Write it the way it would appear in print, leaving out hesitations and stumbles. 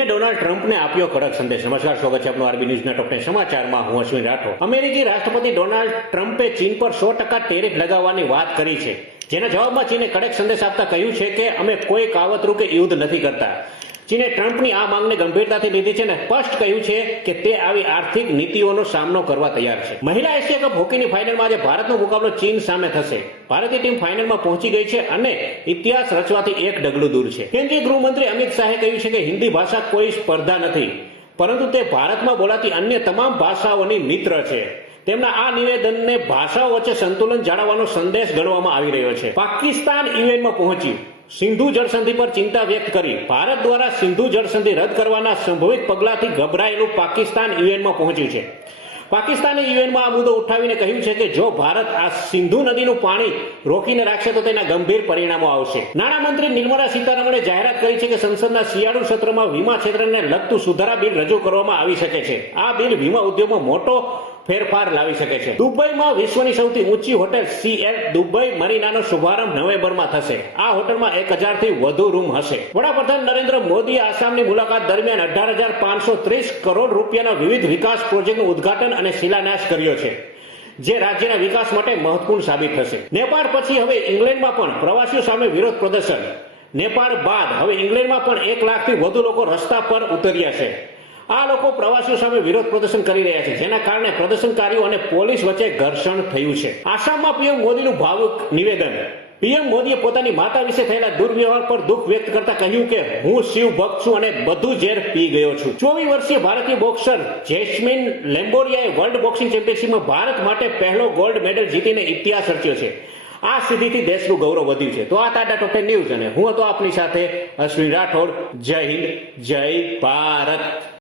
ચીને ડોનાલ્ડ ટ્રમ્પને આપ્યો કડક સંદેશ। નમસ્કાર, સ્વાગત છે આપનું આરબી ન્યૂઝના ટોપ 10 સમાચારમાં। હું અશ્વિન રાઠોડ। અમેરિકી રાષ્ટ્રપતિ ડોનાલ્ડ ટ્રમ્પે ચીન પર 100% ટેરિફ લગાવવાની વાત કરી છે, જેના જવાબમાં ચીને કડક સંદેશ આપતા કહ્યું છે કે અમે કોઈ કાવતરું કે યુદ્ધ નથી કરતા। ચીને ટ્રમ્પની આ માંગને ગંભીરતાથી લીધી છે અને સ્પષ્ટ કહ્યું છે કે તે આવી આર્થિક નીતિઓનો સામનો કરવા તૈયાર છે। મહિલા એશિયા કપ હોકીની ફાઇનલમાં આજે ભારતનો મુકાબલો ચીન સામે થશે। ભારતીય ટીમ ફાઇનલમાં પહોંચી ગઈ છે અને ઇતિહાસ રચવાથી એક ડગલું દૂર છે। કેન્દ્રીય ગૃહમંત્રી અમિત શાહે કહ્યું છે કે હિન્દી ભાષા કોઈ સ્પર્ધા નથી, પરંતુ તે ભારતમાં બોલાતી અન્ય તમામ ભાષાઓની મિત્ર છે। તેમના આ નિવેદનને ભાષાઓ વચ્ચે સંતુલન જાળવવાનો સંદેશ ગણવામાં આવી રહ્યો છે। પાકિસ્તાન યુએનમાં પહોંચ્યું, સિંધુ જળસંધિ પર ચિંતા વ્યક્ત કરી। ભારત દ્વારા સિંધુ જળસંધિ રદ કરવાના સંભવિત પગલાથી ગભરાયેલું પાકિસ્તાન યુએનમાં પહોંચ્યું છે। પાકિસ્તાને યુએનમાં આ મુદ્દો ઉઠાવીને કહ્યું છે કે જો ભારત આ સિંધુ નદીનું પાણી રોકીને રાખશે તો તેના ગંભીર પરિણામો આવશે। નાણામંત્રી નિર્મલા સીતારમણે જાહેરાત કરી છે કે સંસદના શિયાળુ સત્રમાં વીમા ક્ષેત્રને લગતું સુધારા બિલ રજૂ કરવામાં આવી શકે છે। આ બિલ વીમા ઉદ્યોગમાં મોટો ફેરફાર લાવી શકે છે। દુબઈમાં વિશ્વની સૌથી ઊંચી હોટેલ CL દુબઈ મરીનાનો શુભારંભ નવેમ્બરમાં થશે। આ હોટલમાં 1000 થી વધુ રૂમ હશે। વડાપ્રધાન નરેન્દ્ર મોદીએ આસામની મુલાકાત દરમિયાન 18,530 કરોડ રૂપિયાના વિવિધ વિકાસ પ્રોજેક્ટનું ઉદ્ઘાટન અને શિલાન્યાસ કર્યો છે, જે રાજ્યના વિકાસ માટે મહત્વપૂર્ણ સાબિત થશે। નેપાળ પછી હવે ઇંગ્લેન્ડમાં પણ પ્રવાસીઓ સામે વિરોધ પ્રદર્શન। નેપાળ બાદ હવે ઇંગ્લેન્ડમાં પણ 1 લાખથી વધુ લોકો રસ્તા પર ઉતર્યા છે। આ લોકો પ્રવાસીઓ સામે વિરોધ પ્રદર્શન કરી રહ્યા છે, જેના કારણે પ્રદર્શનકારીઓ અને પોલીસ વચ્ચે ઘર્ષણ થયું છે। આસામમાં પીએમ મોદીનું ભાવુક નિવેદન। પીએમ મોદીએ પોતાની માતા વિશે થયેલા દુર્વ્યવહાર પર દુઃખ વ્યક્ત કરતા કહ્યું કે હું શિવ ભક્ત છું અને બધું ઝેર પી ગયો છું। 24 વર્ષીય ભારતીય બોક્સર જેસ્મીન લેમ્બોરિયાએ વર્લ્ડ બોક્સિંગ ચેમ્પિયનશિપમાં ભારત માટે પહેલો ગોલ્ડ મેડલ જીતીને ઇતિહાસ રચ્યો છે। આ સિદ્ધિથી દેશનું ગૌરવ વધ્યું છે। તો આ તાજા ટોપ 10 ન્યૂઝ અને હું હતો આપની સાથે અશ્વિન રાઠોડ। જય હિન્દ, જય ભારત।